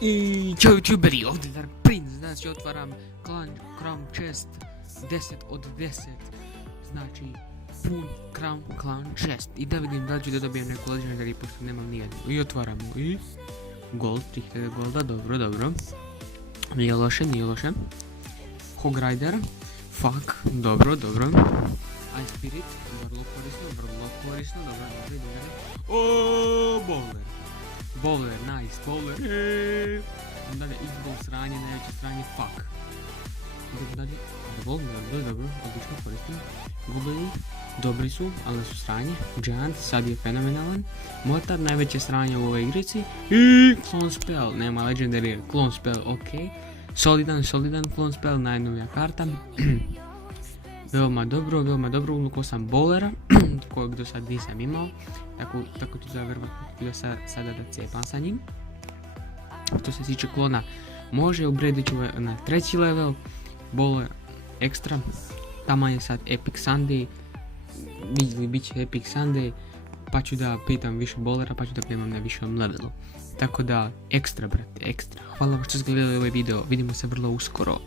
I ćao youtuberi, ovdje Dark Prince, znači otvaram Crown Chest 10 od 10, znači pun Crown Clan Chest i da vidim da li ću da dobijem neku legendary pošto nemam nijednu. I otvaramo i gold, 3000 golda, dobro, nije loše. Hog Rider, fuck, dobro. Ice Spirit, vrlo korisno, dobro. Bowler, nice, Bowler. Dalje, X-Ball sranje, najveće sranje, fuck. Idemo dalje, dobro, odlično koristim. Goblin, dobri su, ali su sranje. Giant, sad je fenomenalan. Mortar, najveće sranje u ovoj igrici. I Clone Spell, nema legendary, Clone Spell, ok. Solidan Clone Spell, najnovija karta. Veoma dobro, uvukao sam Bowlera, kojeg do sad nisam imao, tako ću zavrvati sada da cepam sa njim. Što se tiče klona, može, upgradit ću na 3. level, Bowler ekstra, tamo je sad Epic Sunday, bit će Epic Sunday, pa ću da pitam više Bowlera, pa ću da primam na višem levelu. Tako da, ekstra brate, ekstra. Hvala vam što ste gledali ovaj video, vidimo se vrlo uskoro.